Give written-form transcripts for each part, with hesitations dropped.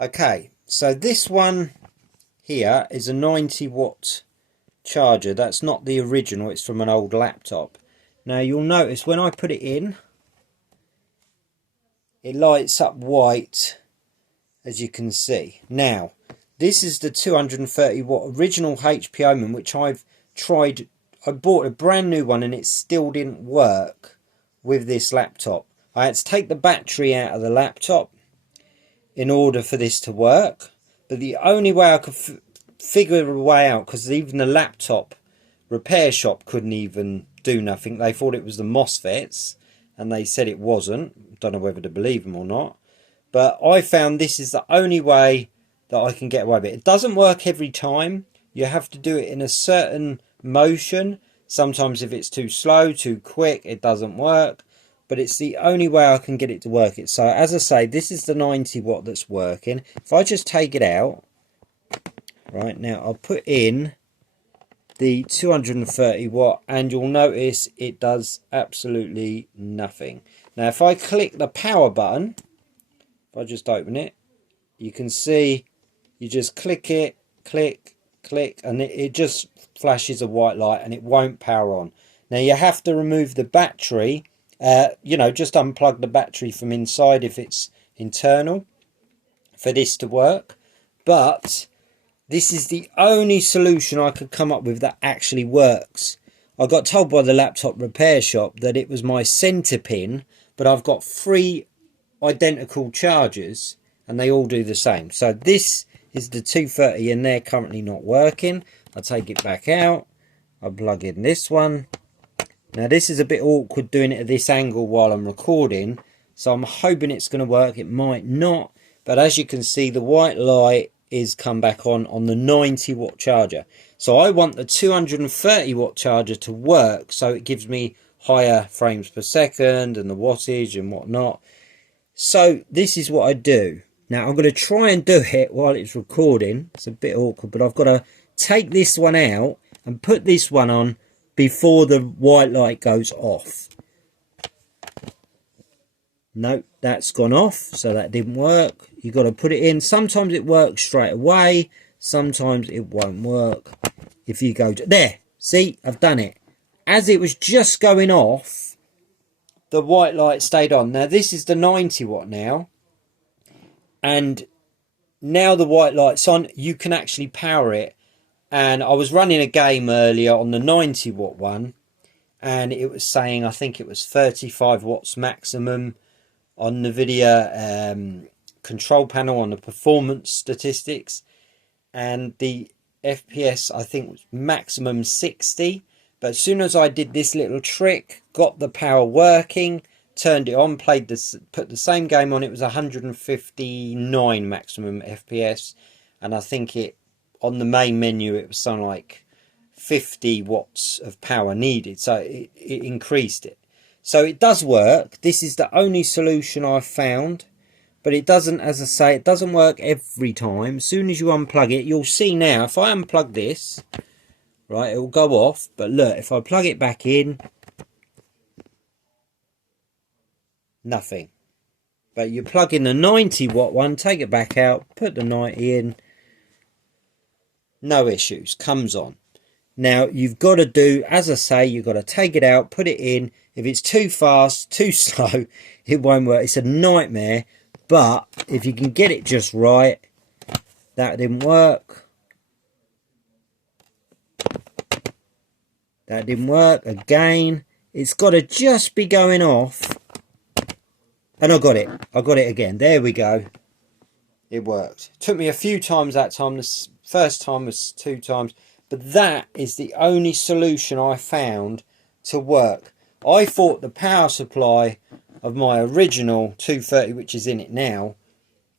Okay, so this one here is a 90 watt charger. That's not the original, it's from an old laptop. Now you'll notice when I put it in, it lights up white, as you can see. Now, this is the 230 watt original HP Omen, which I've tried. I bought a brand new one and it still didn't work with this laptop. I had to take the battery out of the laptop in order for this to work, but the only way I could figure a way out, because even the laptop repair shop couldn't even do nothing. They thought it was the MOSFETs and they said it wasn't. Don't know whether to believe them or not, but I found this is the only way that I can get away with it. It doesn't work every time. You have to do it in a certain motion. Sometimes if it's too slow, too quick, it doesn't work. But it's the only way I can get it to work. So as I say, this is the 90 watt that's working. If I just take it out, right now I'll put in the 230 watt and you'll notice it does absolutely nothing. Now if I click the power button, if I just open it, you can see you just click it, click, and it just flashes a white light and it won't power on. Now you have to remove the battery. Just unplug the battery from inside if it's internal for this to work. But this is the only solution I could come up with that actually works. I got told by the laptop repair shop that it was my center pin, but I've got 3 identical chargers and they all do the same. So this is the 230 and they're currently not working. I'll take it back out. I'll plug in this one. Now this is a bit awkward doing it at this angle while I'm recording, so I'm hoping it's going to work. It might not, but as you can see the white light is come back on the 90 watt charger. So I want the 230 watt charger to work so it gives me higher frames per second and the wattage and whatnot. So this is what I do. Now I'm going to try and do it while it's recording. It's a bit awkward, but I've got to take this one out and put this one on before the white light goes off. Nope, that's gone off, so that didn't work. You've got to put it in. Sometimes it works straight away, sometimes it won't work. If you go to there, see, I've done it. As it was just going off, the white light stayed on. Now this is the 90 watt now, and now the white light's on. You can actually power it. And I was running a game earlier on the 90 watt one and it was saying, I think it was 35 watts maximum on the NVIDIA control panel on the performance statistics, and the FPS I think was maximum 60. But as soon as I did this little trick, got the power working, turned it on, put the same game on, it was 159 maximum FPS, and I think it on the main menu it was something like 50 watts of power needed, so it increased it. So it does work. This is the only solution I've found, but it doesn't, as I say, it doesn't work every time. As soon as you unplug it, you'll see now, if I unplug this, right, it will go off. But look, if I plug it back in, nothing. But you plug in the 90 watt one, take it back out, put the 90 in, no issues, comes on. Now you've got to do, as I say, you've got to take it out, put it in. If it's too fast, too slow, it won't work. It's a nightmare. But if you can get it just right, that didn't work. That didn't work again. It's got to just be going off. And I got it. I got it again. There we go. It worked. Took me a few times that time. The first time was 2 times. But that is the only solution I found to work. I thought the power supply of my original 230, which is in it now,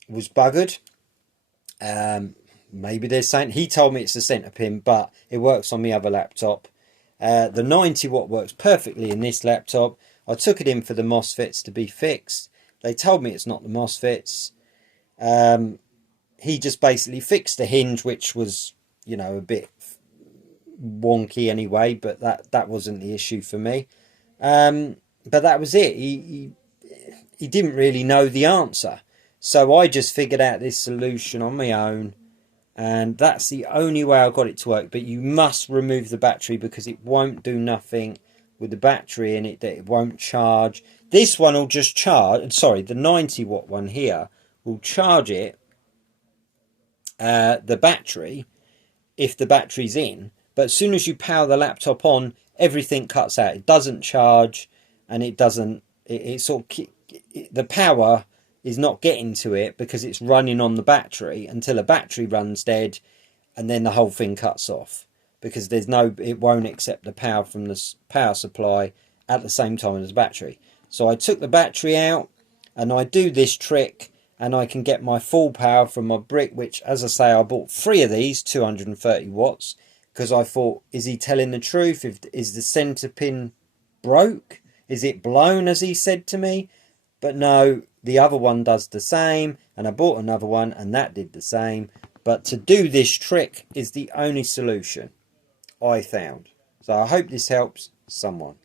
was buggered. Maybe there's something. He told me it's the centre pin, but it works on the other laptop. The 90 watt works perfectly in this laptop. I took it in for the MOSFETs to be fixed. They told me it's not the MOSFETs. He just basically fixed the hinge, which was, you know, a bit wonky anyway, but that wasn't the issue for me. But that was it. He didn't really know the answer. So I just figured out this solution on my own, and that's the only way I got it to work. But you must remove the battery because it won't do nothing with the battery in it, that it won't charge. This one will just charge, sorry, the 90 watt one here will charge it, the battery, if the battery's in. But as soon as you power the laptop on, everything cuts out. It doesn't charge, and it doesn't, the power is not getting to it because it's running on the battery until a battery runs dead, and then the whole thing cuts off because it won't accept the power from the power supply at the same time as the battery. So I took the battery out, and I do this trick, and I can get my full power from my brick, which, as I say, I bought 3 of these 230 watts because I thought, is he telling the truth? Is the center pin broke? Is it blown, as he said to me? But no, the other one does the same, and I bought another one and that did the same. But to do this trick is the only solution I found. So I hope this helps someone.